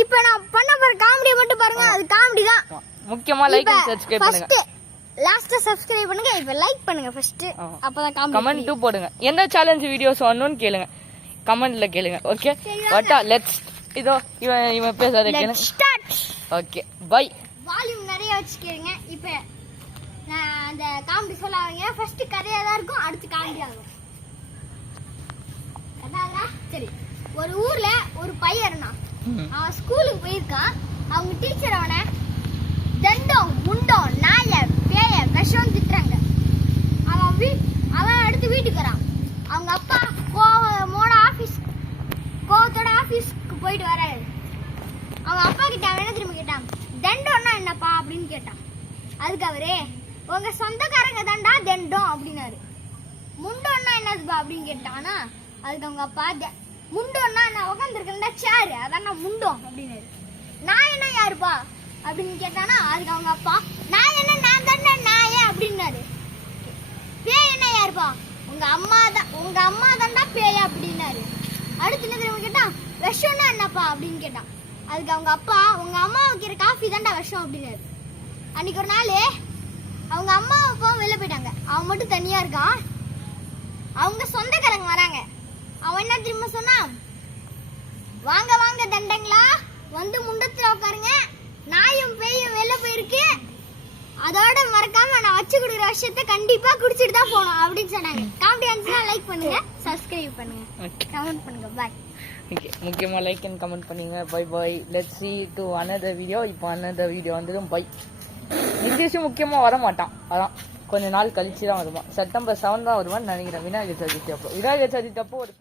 இப்போ நான் பண்ண போற காமெடி மட்டும் பாருங்க, அது காமெடி தான். முக்கியமா லைக் அண்ட் சப்ஸ்கிரைப் பண்ணுங்க. லாஸ்டா சப்ஸ்கிரைப் பண்ணுங்க, இப்போ லைக் பண்ணுங்க ஃபர்ஸ்ட், அப்பதான் காமெடி. கமெண்ட் போடுங்க, என்ன சேலஞ்ச் வீடியோஸ் வரணும்னு கேளுங்க, கமெண்ட்ல கேளுங்க. ஓகே வாட்டா லெட்ஸ் இதோ இவன் பேசாத கேளுங்க. ஸ்டார்ட். Okay bye. வால்யூம் நிறைய வச்சுக்கீங்க. இப்போ நான் அந்த காமெடி சொல்ல வரேன். ஃபர்ஸ்ட் கதையா தான் இருக்கும், அடுத்து காமெடி ஆகும். அதாங்க சரி. ஒரு ஊர்ல ஒரு பையன் இருந்தான். அவன் ஸ்கூலுக்கு போயிருக்கான். அவங்க டீச்சர் அவனை தண்டம் முண்டம் நாய பேய விஷம் திட்டுறாங்க. அவன் அடுத்து வீட்டுக்கு வரான். அவங்க அப்பா கோவத்தோட ஆபீஸ்க்கு போயிட்டு வராரு. அவங்க அப்பா கிட்ட அவன் என்ன திரும்ப கேட்டான், தண்டம்னா என்னப்பா அப்படின்னு கேட்டான். அதுக்கு அவரு, உங்க சொந்தக்காரங்க தாண்டா தண்டம் அப்படின்னாரு. முண்டம்னா என்னதுப்பா அப்படின்னு கேட்டானா, அதுக்கு அவங்க அப்பா, முண்டம்னா நான் உட்காந்துருக்கேன்டா சேரு, அதான் நான் முண்டம் அப்படின்னாரு. நான் என்ன யாருப்பா அப்படின்னு கேட்டானா, அதுக்கு அவங்க அப்பா, நான் என்ன நான் தானே நாய அப்படின்னாரு. பேய் என்ன யாருப்பா, உங்க அம்மா தான்டா பேய அப்படின்னாரு. அடுத்து என்ன தெரியுமா கேட்டான், விஷம்னா என்னப்பா அப்படின்னு கேட்டான். அதுக்கு அவங்க அப்பா, உங்க அம்மா வைக்கிற காஃபி தான்டா விஷம் அப்படின்னாரு. அன்னைக்கு ஒரு நாள் அவங்க அம்மா அப்பாவும் வெளில போயிட்டாங்க. அவன் மட்டும் தனியா இருக்கான். அவங்க சொந்தக்காரங்க வராங்க. அவன் என்ன திரும்ப சொன்னான், வாங்க வாங்க தண்டங்களா, வந்து முண்டத்துல உட்காருங்க, நாயும் பேயும் வெளில போயிருக்கு, அதோட மறக்காம நான் வச்சு கொடுக்குற விஷயத்த கண்டிப்பா குடிச்சிட்டு தான் போகணும் அப்படின்னு சொன்னாங்க. காமெடி இருந்துச்சுன்னா லைக் பண்ணுங்க, சப்ஸ்கிரைப் பண்ணுங்க, கமெண்ட் பண்ணுங்க. பாய். ஓகே முக்கியமா லைக் அண்ட் கமெண்ட் பண்ணுங்க. Bye bye. Let's see to another video. இப்போ another video வந்ததும் பை. நிதிஷும் முக்கியமா வர மாட்டான், அதான் கொஞ்ச நாள் கழிச்சு தான் வருவான். செப்டம்பர் 7 தான் வருவான்னு நினைக்கிறேன். விநாயகர் சதுர்த்தி அப்போ ஒரு